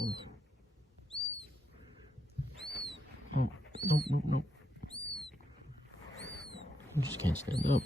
Oh, oh, nope, nope, nope. You just can't stand up.